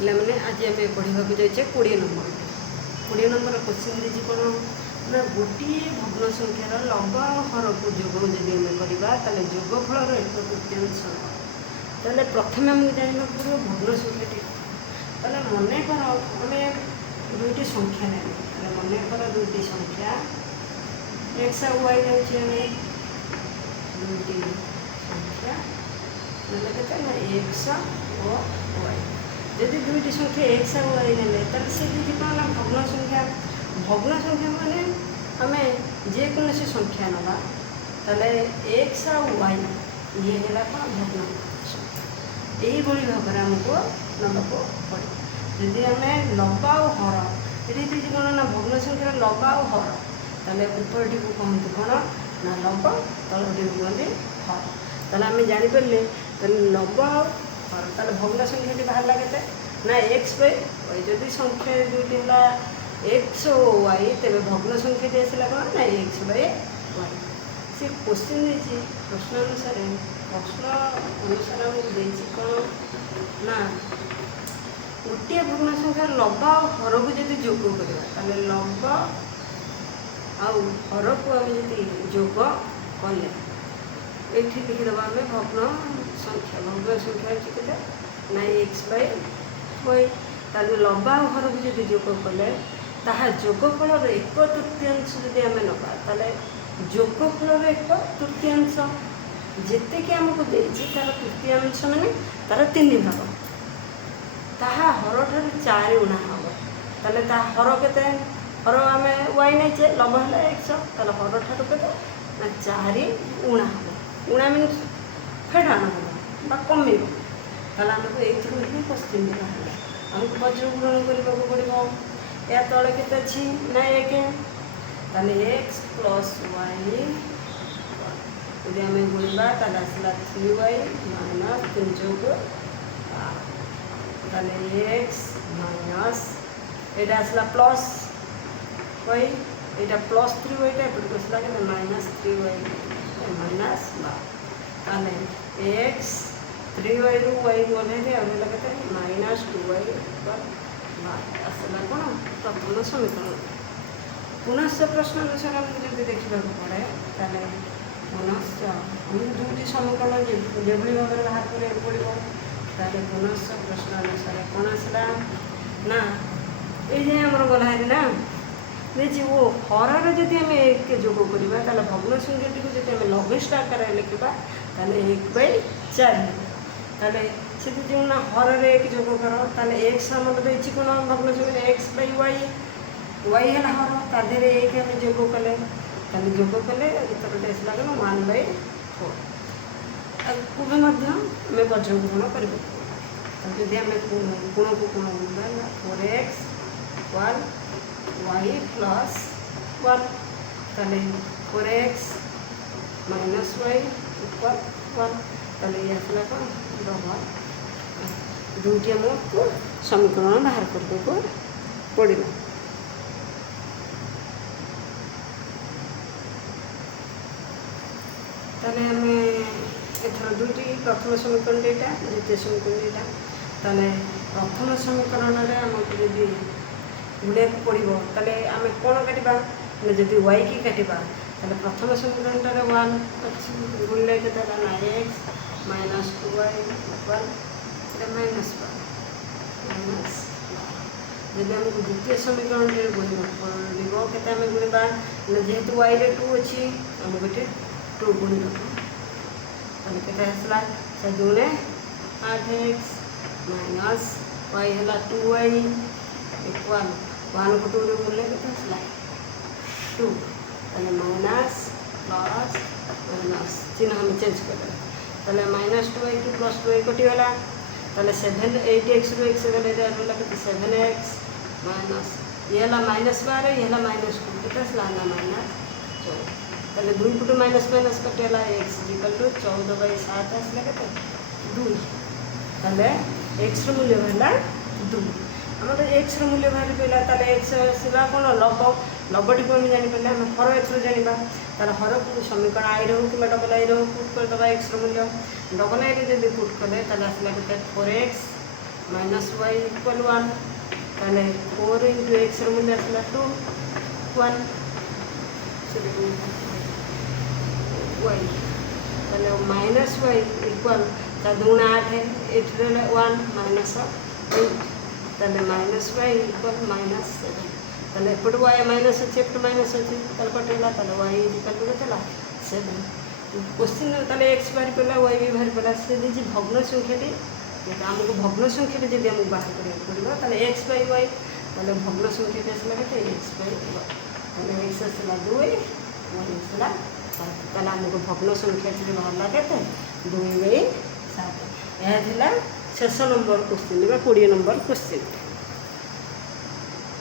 पे आज आम पढ़ा जाइए 20 नंबर 20 नंबर क्वेश्चन देती कौन ना गोटे भग्न संख्यार लव और हर को जोग जदि आम करवा जोगफल एक तृतीयांश ताले प्रथम आमको जानवा पड़ो भग्न संख्याटी ताले मन कर आम दुईटी संख्या ना मन कर दुईटी संख्या एक्स और वाई जाए दुईटी संख्या ना एक्स और वाई जदि दुईटी संख्या एक्स और वाई ने से कौन ना भग्न संख्या माने आम जेकोसी संख्या नवा ताले एक्स और वाई ये है कौन भग्न संख्या यही भाव में आमको नवाक पड़े जदि आम लबा और हर ये कौन ना भग्न संख्यार लबा और हर ताले उपरटी को कहते कौन ना लब तलटी को कहते हर ताले आम जापर लब और हर ताले भग्न संख्याटी बाहर के ना एक्स बाई वाई जदि संख्या दुईटी है एक्स और वाई तेरे भग्न संख्याटी आसला कौन ना एक्स बाई वाई से क्वेश्चन देती प्रश्न अनुसार आमको देती कौन ना गोटे भग्न संख्यार लबा और हर को जब जोग करवा लब आउ हर को आम जी जोग कले ये लिखिदेवा आम भग्न संख्या के ना एक्स बाई वाई ताले लबा और हर को जब जोग कले जोगफल एक तृतीयांश जदि आम नवा ताले जोगफल एक तृतीयांश जिते कि आमको देती तार तृतीयांश माने तार 3 भाग ताहा हर ठार 4 गुणा हम ताले हर के हर आम वाई नहीं लब है एक्स ताले हर ठार के ना 4 गुणा हम गुणा मीन फेडाण हम कम ताले आमको ये क्वेश्चन बाहर आमको वज्र गुणन करने पड़ो या तले के अच्छी ना 1 ताले एक्स प्लस वाई यदि आम गुणवा ताले आसला 3y माइनस 3 जोग ताले एक्स माइनस ये आसला प्लस वाई ये प्लस 3y एपट आसला के माइनस 3y माइनस ताले एक्स 3y रु वाई गले आगे माइनस 2y आसला कौन प्रथम समीकरण पुनश्च प्रश्न अनुसार आमको जब देखा पड़े ताले पुनश्च आमको दुईटी समीकरण जो भाव में बाहर करा पड़ो ताले पुनश्च प्रश्न अनुसार कौन आसला ना ये आमर गला ना देखिए वो हर जदि आम एक जोग करवा ताले भग्न संख्याटी को जब आम लघिष्ठ आकार लिखा ताले 1/4 ताले से जो ना हर एक जोग कर ताले एक्स आमको देती कौन भग्न संख्या एक्स बाई वाई वाई है हर तादेह एक आम जोग कले जोग कले उत्तर आसला कौन 1/4 को भी आम वज्र गुण कर जदि आम गुण को गुण गुणा 4x 1 y प्लस 1 ताले 4x माइनस y इक्वल 1 ताले ये आसला कौन डबल दुईटी आमको समीकरण बाहर करने को पड़ो ताले आम एथर दुईटी प्रथम समीकरण यहाँ द्वितीय समीकरण यहाँ ताले प्रथम समीकरण में आमको जदि गुणा पड़ो ताले आम कौन काटा जदि वाई की काटा ताले प्रथम समीकरण 1 अच्छी गुणले के ना x minus 2y equal minus 1 minus जब आमको द्वितीय समीकरण गुणा पड़ो के गुणवा जेहेतु वाई रे 2 अच्छी आमको ये 2 गुण के आसला से दुणे 8x माइनस वाई है 2y इक्वल 1 को 2 रे गुणले के आसला 2 ताले माइनस प्लस माइनस चिन्ह हम चेंज कर माइनस 2y की प्लस 2y कटिगला ताले 8x रु x गले के 7x माइनस ये है माइनस 12 ये है माइनस 2 के आसला ना माइनस 14 ताले 2 फुट माइनस माइनस कटेला एक्स इक्वल टू 14/7 आसला के 2 ताले एक्स रो मूल्य है 2 आम तो एक्स रो मूल्य बाहर पड़ा ताले एक्स आसला कौन लबटी को जापर आम हर एक्स रो जाना तार हर को समीकरण आई रो कि डबल आई रो पुट करदे एक्स रो मूल्य डबल आई जब पुट कले आसला के 4x माइनस वाई इक्वल 1 ताले 4 इंटू एक्स मूल्य आसला 2 1 वाई ताले माइनस वाई इक्वल 4 दूना 8 है 8 रे 1 माइनस 8 ताले माइनस वाई इक्वल माइनस 7 ताले एपट वाई माइनस अच्छे एपट माइनस अच्छे ताले कटेला ताले वाई इक्वल टू केतला 7 क्वेश्चन ताले एक्स बाहर पड़ा वाई भी बाहर पड़ा से जी भग्न संख्याटी आमको भग्न संख्या जब आमको बाहर करा पड़ा ताले एक्स बाई वाई ताले भग्न संख्या आसला के एक्स बाई वाई ताले एक्स आसला 2 वाई आसला 7 ताले आमको भग्न संख्या बाहर के 2 बाई 7 यह शेष नंबर क्वेश्चन 20 नंबर क्वेश्चन।